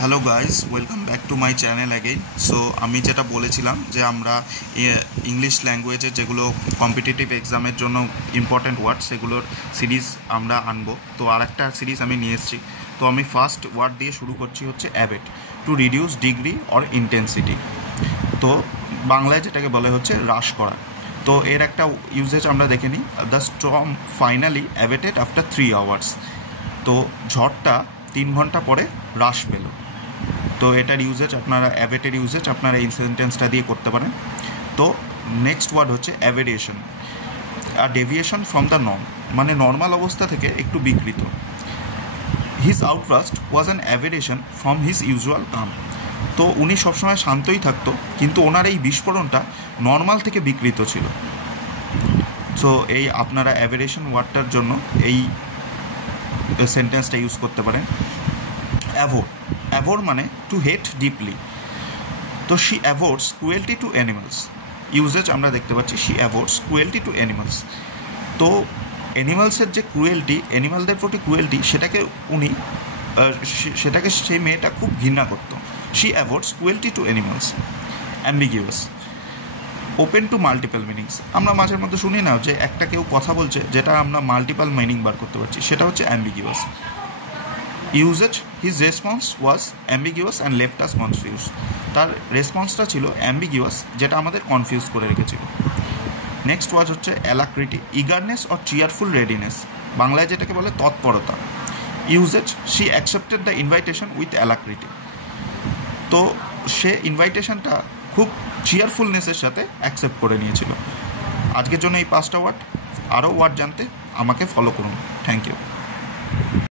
Hello guys, welcome back to my channel again. So আমি যেটা বলেছিলাম যে আমরা ইংলিশ ল্যাঙ্গুয়েজের যেগুলো কম্পিটিটিভ এক্সামের জন্য ইম্পর্ট্যান্ট ওয়ার্ড সেগুলোর সিরিজ আমরা আনবো। তো আর একটা সিরিজ আমি নিয়ে এসেছি। তো আমি ফার্স্ট ওয়ার্ড দিয়ে শুরু করছি হচ্ছে abate, to reduce degree or intensity. তো বাংলায় যেটাকে বলে হচ্ছে হ্রাস করা। তো এর একটা ইউজেজ আমরা দেখে নিই। The storm finally abated after 3 hours. তো ঝড়টা 3 ঘন্টা পরে হ্রাস পেল। তো এটার ইউজেজ আপনারা অ্যাবেটের ইউজেজ আপনারা এই সেন্টেন্সটা দিয়ে করতে পারেন। তো নেক্সট ওয়ার্ড হচ্ছে অ্যাভেরিয়েশন, আর ডেভিয়েশন ফ্রম দ্য নর্ম, মানে নর্মাল অবস্থা থেকে একটু বিকৃত। His outburst was an aberration from his usual calm. তো উনি সবসময় শান্তই থাকতো, কিন্তু ওনার এই বিস্ফোরণটা নর্মাল থেকে বিকৃত ছিল। সো এই আপনারা অ্যাভেরিয়েশন ওয়ার্ডটার জন্য এই সেন্টেন্সটা ইউজ করতে পারেন। অ্যাভোর, অ্যাভোর মানে টু হেট ডিপলি। তো she abhors cruelty to animals. Usage আমরা দেখতে পাচ্ছি, she abhors cruelty to animals. তো অ্যানিমালসের যে ক্রুয়েলটি, অ্যানিমালদের প্রতি ক্রুয়েলটি, সেটাকে সেই মেয়েটা খুব ঘৃণা করতো। She abhors cruelty to animals. Ambiguous, open to multiple meanings. আমরা মাঝের মধ্যে শুনি না যে একটা কেউ কথা বলছে যেটা আমরা মাল্টিপল মিনিং বার করতে পারছি, সেটা হচ্ছে অ্যাম্বিগিউয়াস। Uses, his response was অ্যাম্বিগিউয়াস and left us confuse. তার রেসপন্সটা ছিল অ্যাম্বিগিউয়াস, যেটা আমাদের কনফিউজ করে রেখেছিল। নেক্সট ওয়াজ হচ্ছে alacrity, eagerness or cheerful readiness. বাংলায় যেটাকে বলে তৎপরতা। Usage, she accepted the invitation with alacrity. তো সে ইনভাইটেশনটা খুব চিয়ারফুলনেসের সাথে অ্যাকসেপ্ট করে নিয়েছিল। আজকের জন্য এই 5টা ওয়ার্ড। আরও ওয়ার্ড জানতে আমাকে ফলো করুন। Thank you.